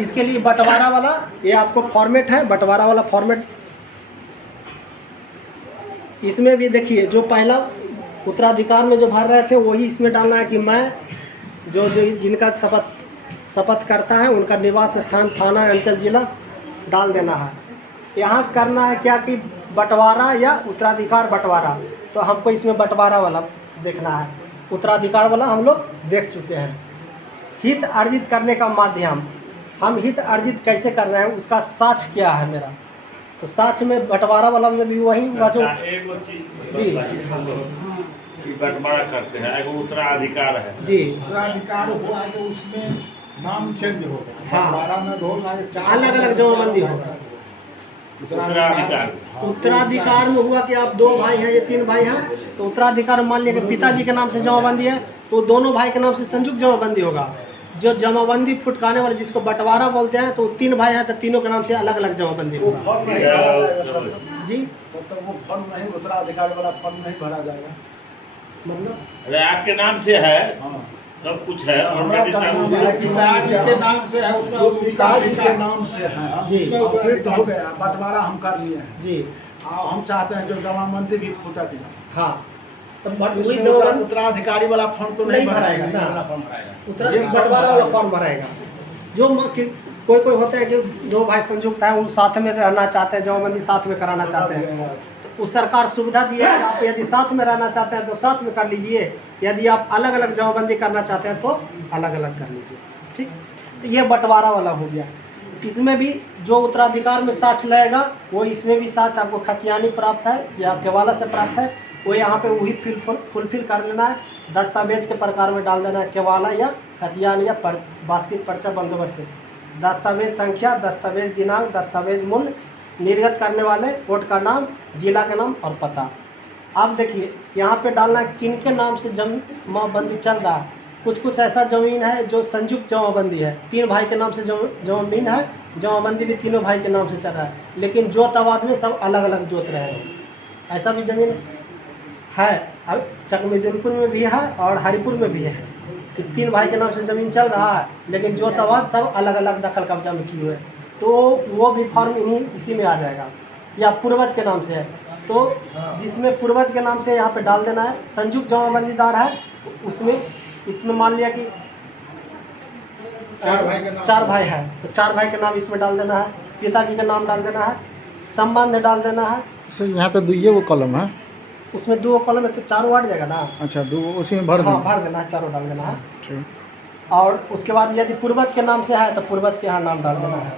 इसके लिए बंटवारा वाला ये आपको फॉर्मेट है, बंटवारा वाला फॉर्मेट। इसमें भी देखिए जो पहला उत्तराधिकार में जो भर रहे थे वही इसमें डालना है कि मैं जो जिनका शपथ करता है उनका निवास स्थान, थाना, अंचल, जिला डाल देना है। यहाँ करना है क्या कि बंटवारा या उत्तराधिकार बंटवारा, तो हमको इसमें बंटवारा वाला देखना है। उत्तराधिकार वाला हम लोग देख चुके हैं। हित अर्जित करने का माध्यम, हम हित अर्जित कैसे कर रहे हैं उसका साक्ष्य क्या है मेरा, तो साक्ष्य में बंटवारा वाला में भी वही जो जी बंटवारा करते हैं, एगो उत्तराधिकार है जी, उत्तराधिकार हुआ तो उसमें नाम चेंज होगा। हाँ। बंटवारा में होगा अलग अलग जमाबंदी होगा। उत्तराधिकार में हुआ कि आप 2 भाई हैं या 3 भाई हैं, तो उत्तराधिकार मान लिया कि पिताजी के नाम से जमाबंदी है तो दोनों भाई के नाम से संयुक्त जमाबंदी होगा। जो जमाबंदी फुटकाने वाले जिसको बंटवारा बोलते हैं, तो 3 भाई हैं तो तीनों के नाम से अलग अलग जमाबंदी होगा। जी तो वो फॉर्म नहीं, उत्तराधिकार वाला फॉर्म नहीं भरा जाएगा। मतलब अरे आपके नाम से है, हाँ, सब कुछ है, और हमारा पिताजी के नाम से है, उसमें पिताजी के नाम से है जी। और फिर तो हो गया, बंटवारा हम कर लिए हैं जी और हम चाहते हैं जो जमाबंदी भी फूटा दिया। हाँ, तो वही उसमें जमाबंदी उत्तराधिकारी वाला फॉर्म तो नहीं नहीं भराएगा ना। वाला फॉर्म भराएगा। बंटवारा वाला फॉर्म भराएगा। जो कोई होता है कि 2 भाई संयुक्त है, वो साथ में रहना चाहते हैं, जमाबंदी साथ में कराना चाहते हैं, तो उस सरकार सुविधा दी है। आप यदि साथ में रहना चाहते हैं तो साथ में कर लीजिए, यदि आप अलग अलग जमाबंदी करना चाहते हैं तो अलग अलग कर लीजिए। ठीक, तो ये बंटवारा वाला हो गया। इसमें भी जो उत्तराधिकार में साक्ष्य लगेगा वो इसमें भी साक्ष्य आपको खतियानी प्राप्त है या केवाला से प्राप्त है, वो यहाँ पे वही फुलफिल कर लेना है। दस्तावेज के प्रकार में डाल देना है केवाला या खतियान या वार्षिक पर्चा बंदोबस्त, दस्तावेज संख्या, दस्तावेज दिनांक, दस्तावेज मूल्य, निर्गत करने वाले, कोर्ट का नाम, जिला का नाम और पता। आप देखिए यहाँ पे डालना है किन के नाम से जमाबंदी चल रहा है। कुछ ऐसा ज़मीन है जो संयुक्त जमाबंदी है, 3 भाई के नाम से जमीन है, जमाबंदी भी तीनों भाई के नाम से चल रहा है, लेकिन जोत आबाद में सब अलग अलग जोत रहे हैं। ऐसा भी ज़मीन है, अब चकमेदुलपुर में भी है और हरिपुर में भी है कि 3 भाई के नाम से ज़मीन चल रहा है, लेकिन जोत आबाद सब अलग अलग दखल कब्जा में किए हुए, तो वो भी फॉर्म इसी में आ जाएगा। या पूर्वज के नाम से है, तो जिसमें पूर्वज के नाम से यहाँ पे डाल देना है। संयुक्त जमाबंदीदार है तो इसमें मान लिया कि 4 भाई है तो 4 भाई के नाम इसमें डाल देना है, पिताजी का नाम डाल देना है, संबंध डाल देना है। सर यहाँ तो 2 वो कॉलम है, उसमें 2 कॉलम है तो 4 वाट जाएगा ना। अच्छा 2 उसी में भर हाँ, देना। भर देना है, 4 डाल देना है। ठीक। और उसके बाद यदि पूर्वज के नाम से है तो पूर्वज के यहाँ नाम डाल देना है,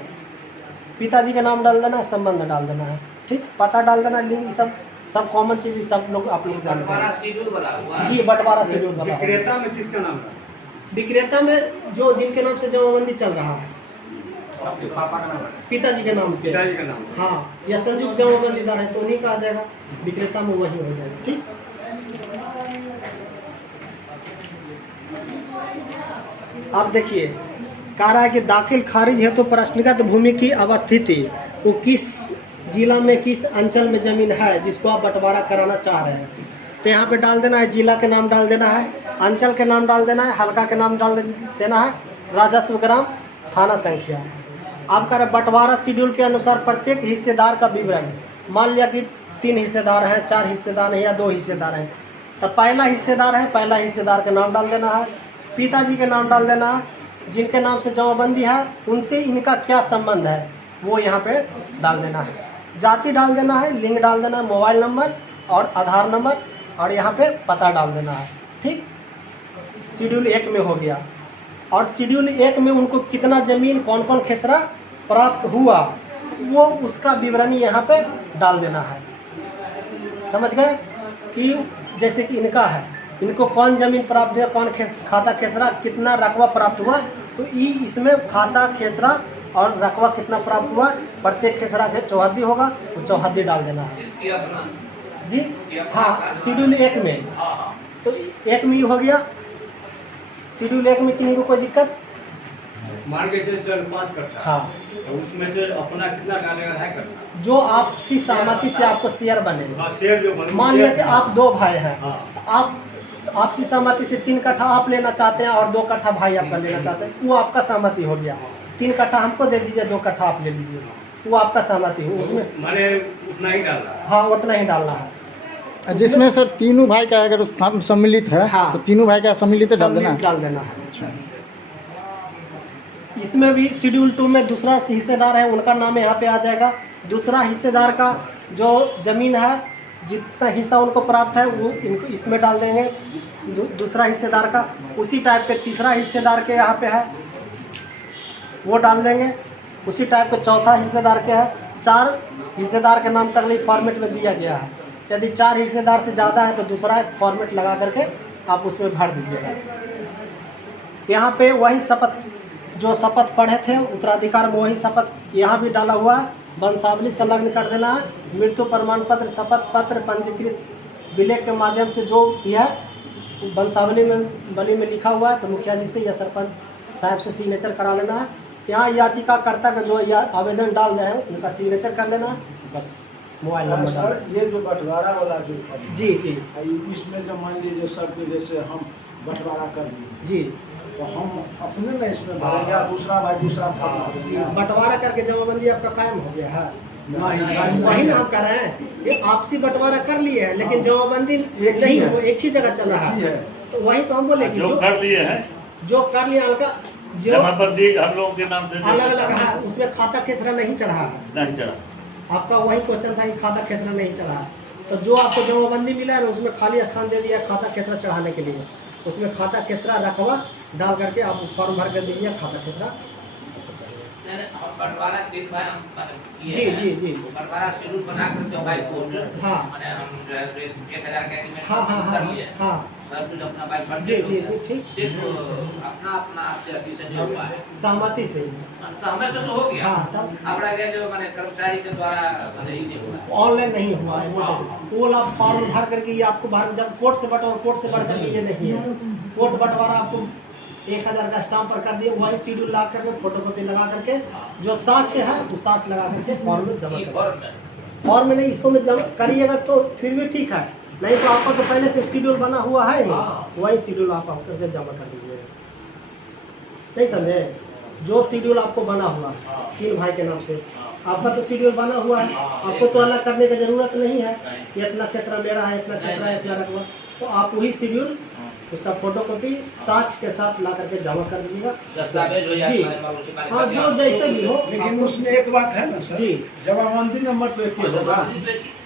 पिताजी का नाम डाल देना है, संबंध डाल देना है। ठीक, पता डाल देना, लिंक, सब कॉमन चीज़ सब लोग आप लोग जानते हैं। जी बंटवारा शेड्यूल वाला। विक्रेता में किसका नाम है? विक्रेता में जो जिनके नाम से जमाबंदी चल रहा है, आपके पापा का नाम है? पिताजी के नाम से, पिताजी का नाम है। हाँ, या संयुक्त जमाबंदीदार है तो उन्हीं का आ जाएगा, विक्रेता में वही हो जाएगा। ठीक, आप देखिए कह रहा है कि दाखिल खारिज है तो प्रश्नगत भूमि की अवस्थिति, वो किस जिला में किस अंचल में ज़मीन है जिसको आप बंटवारा कराना चाह रहे हैं, तो यहाँ पे डाल देना है, जिला के नाम डाल देना है, अंचल के नाम डाल देना है, हल्का के नाम डाल देना है, राजस्व ग्राम, थाना संख्या। आपका बंटवारा शेड्यूल के अनुसार प्रत्येक हिस्सेदार का विवरण, मान लिया कि 3 हिस्सेदार हैं, 4 हिस्सेदार हैं या 2 हिस्सेदार हैं, तो पहला हिस्सेदार है, पहला हिस्सेदार का नाम डाल देना है, पिताजी के नाम डाल देना है, जिनके नाम से जमाबंदी है उनसे इनका क्या संबंध है वो यहाँ पे डाल देना है, जाति डाल देना है, लिंग डाल देना है, मोबाइल नंबर और आधार नंबर, और यहाँ पे पता डाल देना है। ठीक, शेड्यूल 1 में हो गया। और शेड्यूल 1 में उनको कितना ज़मीन, कौन कौन खेसरा प्राप्त हुआ, वो उसका विवरण यहाँ पे डाल देना है। समझ गए कि जैसे कि इनका है, इनको कौन ज़मीन प्राप्त हुआ, कौन खाता खेसरा, कितना रकबा प्राप्त हुआ, तो इसमें खाता खेसरा और रकबा कितना प्राप्त हुआ, प्रत्येक खेसरा के चौहद्दी होगा, तो चौहद्दी डाल देना है। जी हाँ, शेड्यूल 1 में, तो 1 में ही हो गया। शेड्यूल 1 में किन्हीं को कोई दिक्कत? मान के चल 5 कट्ठा, हाँ, तो उसमें से अपना कितना डालेगा? है कट्ठा जो आपसी सहमति से आपको शेयर बनेगा। हाँ, शेयर जो बने, मान लिया कि आप 2 भाई हैं, हाँ। तो आप आपसी सहमति से 3 कट्ठा आप लेना चाहते हैं और 2 कट्ठा भाई आपका लेना चाहते हैं, वो आपका सहमति हो गया। 3 कट्ठा हमको दे दीजिए, 2 कट्ठा आप ले लीजिए, वो आपका सहमति हो उसमें। माने उतना ही डालना है। हाँ, उतना ही डालना है। जिसमें सर तीनों भाई का अगर सम्मिलित है, हाँ। तो तीनों भाई का सम्मिलित डाल देना है। डाल देना है। इसमें भी शेड्यूल 2 में दूसरा हिस्सेदार है, उनका नाम यहाँ पे आ जाएगा। दूसरा हिस्सेदार का जो ज़मीन है, जितना हिस्सा उनको प्राप्त है वो इनको इसमें डाल देंगे, दूसरा हिस्सेदार का। उसी टाइप के तीसरा हिस्सेदार के यहाँ पे है, वो डाल देंगे। उसी टाइप के चौथा हिस्सेदार के है। 4 हिस्सेदार के नाम तकलीफ फॉर्मेट में दिया गया है। यदि 4 हिस्सेदार से ज़्यादा है तो दूसरा एक फॉर्मेट लगा करके आप उसमें भर दीजिएगा। यहाँ पे वही शपथ, जो शपथ पढ़े थे उत्तराधिकार में, वही शपथ यहाँ भी डाला हुआ है। वंशावली संलग्न कर देना है। मृत्यु प्रमाण पत्र, शपथ पत्र, पंजीकृत विलेख के माध्यम से जो भी है वंशावली में लिखा हुआ है, तो मुखिया जी से या सरपंच साहब से सिग्नेचर करा लेना है। यहाँ याचिकाकर्ता का जो आवेदन डाल रहे हैं उनका सिग्नेचर कर लेना है, बस मोबाइल नंबर डाल। सर ये जो बंटवारा वाला जो है, जी जी इसमें जो मान लीजिए सर कि जैसे हम बंटवारा कर दिए जी तो हम अपने ना इसमें भरेंगे या दूसरा भाई दूसरा फॉर्म जी, बंटवारा करके जमाबंदी आपका कायम हो गया है। नहीं वही ना हम कह रहे हैं, ये आपसी बंटवारा कर लिए है लेकिन जमाबंदी नहीं, वो एक ही जगह चल रहा है। तो वही तो हम बोले कि जो कर लिए हैं, जो कर लिया उनका जो जमाबंदी हम लोगों के नाम से अलग अलग है, उसमें खाता खेसरा नहीं चढ़ा है। नहीं चढ़ा। आपका वही क्वेश्चन था कि खाता खेसरा नहीं चढ़ा है, तो जो आपको जमाबंदी मिला है ना उसमें खाली स्थान दे दिया खाता खेसरा चढ़ाने के लिए। उसमें खाता खेसरा रकबा डाल करके आप फॉर्म भर कर दीजिए, खाता खेसरा। बंटवारा दिन भर हम जी जी जी बंटवारा शेड्यूल बना करके भाई को हाँ माने हम जो है सो 1000 के एग्रीमेंट हाँ हाँ कर हाँ लिए हाँ सब कुछ अपना भाई बंट जी जी जी ठीक, सिर्फ अपना अपना आपसे अति से जो हुआ है सहमति से। हमें से तो हो गया। हाँ, तब अब रह गया जो माने कर्मचारी के द्वारा माने ही नहीं हुआ। ऑनलाइन नहीं हुआ है वो वाला फॉर्म भर करके ये आपको बाहर जब कोर्ट से बंटवारा, कोर्ट से बढ़ करके ये नहीं है। कोर्ट बंटवारा आपको 1000 का स्टाम्प पर कर दिए, वही शेड्यूल ला करके फोटोकॉपी लगा करके जो साक्ष्य है वो साक्ष्य लगा करके फॉर्म में जमा ये कर। फॉर्म में फॉर्म में नहीं, इसको में जमा करिएगा तो फिर भी ठीक है, नहीं तो आपका तो पहले से शेड्यूल बना हुआ है ही, वही शेड्यूल आप करके जमा कर दीजिएगा। नहीं समझे? जो शेड्यूल आपको बना हुआ 3 भाई के नाम से, आपका तो शेड्यूल बना हुआ है, आपको तो अलग करने की जरूरत नहीं है। इतना खेसरा मेरा है, इतना खेसरा है, इतना रकबा, तो आप वही शेड्यूल उसका फोटोकॉपी साक्ष्य के साथ ला करके जमा कर दीजिएगा। दस्तावेज हो जी जाए हाँ, जो जैसे भी हो। लेकिन उसमें एक बात है ना सर, जी जमाबंदी नंबर तो एक ही होगा,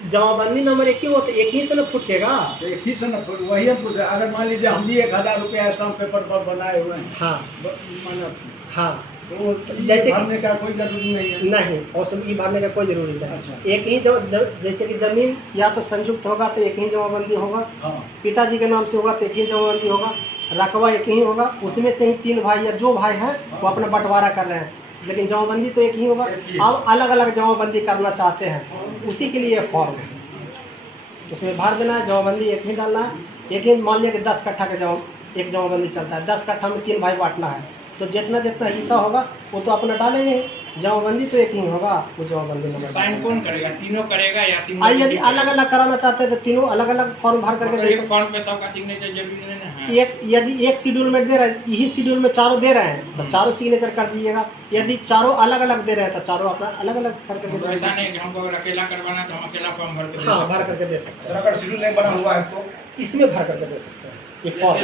जमाबंदी नंबर एक ही होता है, एक ही से ना फूटेगा। तो एक ही से न वही हम पूछे। अगर मान लीजिए हम भी 1000 रुपया स्टाम्प पेपर पर बनाए हुए हैं, हाँ माना हाँ तो जैसे कि- भरने का कोई जरूरी नहीं है। नहीं, और सब की भरने का कोई जरूरी नहीं। अच्छा। एक ही जैसे कि जमीन या तो संयुक्त होगा तो एक ही जमाबंदी होगा, हाँ पिताजी के नाम से होगा तो एक ही जमाबंदी होगा, रकबा एक ही होगा, उसमें से ही 3 भाई या जो भाई हैं वो अपना बंटवारा कर रहे हैं, लेकिन जमाबंदी तो एक ही होगा। एक ही। आप अलग अलग जमाबंदी करना चाहते हैं, उसी के लिए फॉर्म है, उसमें भर देना है, जमाबंदी एक ही डालना है। एक ही मान लिया कि 10 कट्ठा का एक जमाबंदी चलता है, 10 कट्ठा में 3 भाई बांटना है, तो जितना जितना हिस्सा होगा वो तो अपना डालेंगे, जमाबंदी तो एक ही होगा, वो जमाबंदी नंबर साइन कौन करेगा? तीनों करेगा या सिंगल? और यदि अलग अलग कराना चाहते हैं तो तीनों अलग अलग फॉर्म भर करके दे एक सकते फॉर्म पे सबका सिग्नेचर जरूरी नहीं है। हैं। एक यदि एक शेड्यूल में दे रहे हैं, यही शेड्यूल में चारों दे रहे हैं तो चारों सिग्नेचर कर दीजिएगा। यदि चारों अलग अलग दे रहे हैं तो चारों अपना अलग अलग कर करके तो दे ऐसा दीजिएगा। नहीं कि हमको अगर अकेला करवाना तो हम अकेला फॉर्म भर के दे हाँ, सकते भर करके दे सकते सर अगर शेड्यूल नहीं बना हुआ है तो हैं, इसमें भर करके दे सकते हैं ये फॉर्म।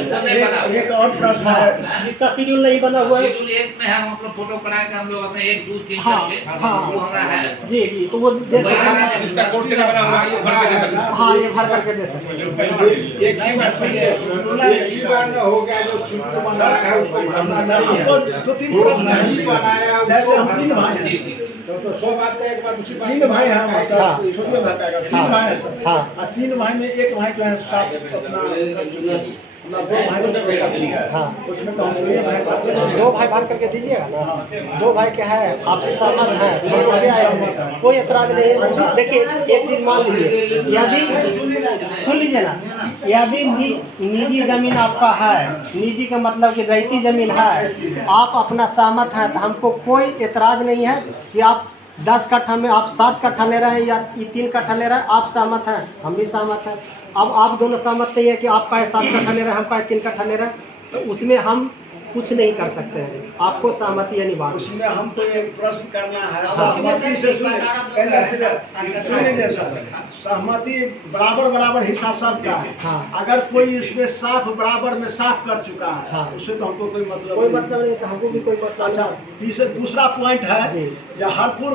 एक और प्रश्न है, हाँ, जिसका शेड्यूल नहीं बना हुआ है, शेड्यूल 1 में हम अपना फोटो करा के हम लोग अपने 1 2 3 हाँ, करके हाँ। वो हमारा है। जी जी, तो वो दे सकते हैं। इसका कोर्स से बना हुआ है, ये भर के दे सकते हैं। हाँ, ये भर करके दे सकते हैं। एक ही बात एक ही बार ना हो गया जो शेड्यूल बनाया है उसको भरना नहीं है। तो 3 प्रश्न है, जैसे हम 3 भाई हैं तो 100 बात एक बात उसी बात 3 भाई हैं हाँ। सर, छोटे भाई का 3 भाई हैं सर, हाँ। और 3 भाई में एक भाई जो है साथ अपना 2 भाई को देगा। हाँ, उसमें तो हम 2 भाई भर देंगे। 2 भाई भर करके दीजिएगा ना। 2 भाई क्या है, आपसे सहमत है तो हो गया है, कोई एतराज नहीं है। देखिए एक चीज मान लीजिए, यदि सुन लीजिए ना, यदि निजी जमीन आपका है, निजी का मतलब कि रैयती जमीन है, आप अपना सहमत हैं तो हमको कोई एतराज नहीं है कि आप 10 कट्ठा में आप 7 कट्ठा ले रहे हैं या 3 कट्ठा ले रहे हैं, आप सहमत हैं, हम भी सहमत हैं। अब आप दोनों सहमत नहीं है कि आप पाए 7 कट्ठा ले रहे हैं, हम पाए 3 कट्ठा ले रहे हैं, तो उसमें हम कुछ नहीं कर सकते हैं। आपको सहमति अनिवार्य। उसमें हमको एक प्रश्न करना है, सहमति से सुनिए सर, सहमति बराबर बराबर हिस्सा सबका है। हाँ। अगर कोई इसमें साफ बराबर में साफ कर चुका है, हाँ। उससे तो हमको कोई मतलब कोई नहीं। मतलब नहीं था, हमको भी कोई मतलब अच्छा, नहीं। दूसरा पॉइंट है जी। जो हरपुर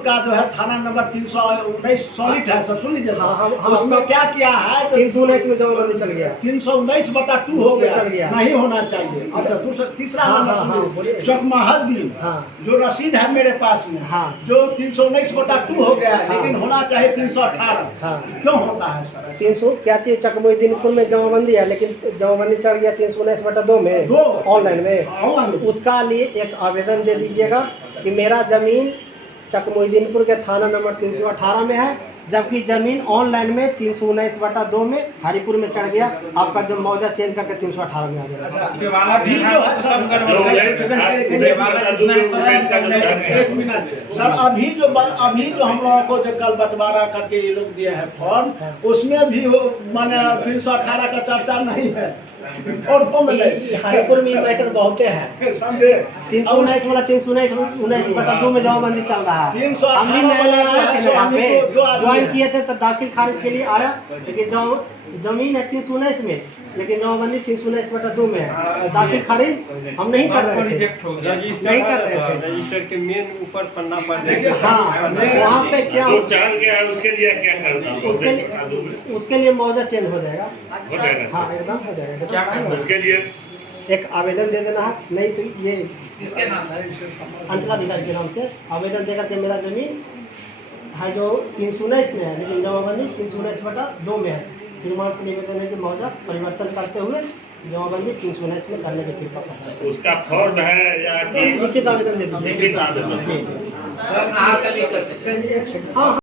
का जो है थाना नंबर 319 सॉलिड है सर, सुन लीजिए सर। हाँ, हम उसमें क्या किया है, 319 में जमाबंदी चल गया। 319/2 हो गया, चल गया। नहीं होना चाहिए। अच्छा, तीसरा हाँ, नंबर हाँ, हाँ, सुनिए। बोलिए। चकमहद्दीन, हाँ। जो रसीद है मेरे पास में, हाँ। जो 319/2 हो गया है, लेकिन होना चाहिए 318। हाँ। क्यों होता है सर? 300 क्या चाहिए, चकमोहिद्दीनपुर में जमाबंदी है, लेकिन जमाबंदी चढ़ गया 319/2 में, दो। ऑनलाइन में। ऑनलाइन। उसका लिए एक आवेदन दे दीजिएगा कि मेरा जमीन चकमोहिद्दीनपुर के थाना नंबर 318 में है, जबकि जमीन ऑनलाइन में 319/2 में हरिपुर में चढ़ गया। आपका जो मौजा चेंज करके 318 में आ जाएगा। अभी जो है सब एक मिनट सर, अभी जो हम लोगों को जो कल बंटवारा करके ये लोग दिए हैं फॉर्म, उसमें भी माने 318 का चर्चा नहीं है। और हरिपुर में मैटर बहुत है, समझे, 319 वाला 319/2 में जमाबंदी चल रहा है। 318 हम भी नए नए आए थे यहाँ पे, दो आदमी ज्वाइन हैं। किए थे तो दाखिल खारिज के लिए आया, लेकिन जो जमीन है 319 में, लेकिन जमाबंदी 319/2 में है। दाखिल खारिज हम नहीं कर रहे थे, नहीं कर रहे थे। रजिस्टर के मेन ऊपर पन्ना पर हाँ, वहाँ पे क्या जो चढ़ गया है उसके लिए क्या करना है? उसके लिए मौजा चेंज हो जाएगा। हो जाएगा। हाँ, एकदम हो जाएगा। क्या करना उसके लिए एक आवेदन दे देना है, नहीं तो ये किसके नाम से? अंचलाधिकारी के नाम से आवेदन देकर के मेरा जमीन है जो 319 में है, लेकिन जमाबंदी 319/2 में है। श्रीमान से निवेदन है कि मौजा परिवर्तन करते हुए जमाबंदी 319 में करने की कृपा करना। उसका फॉर्म है या कि लिखित आवेदन दे दीजिए। लिखित आवेदन? जी। सर कहाँ से लिख करते? हाँ।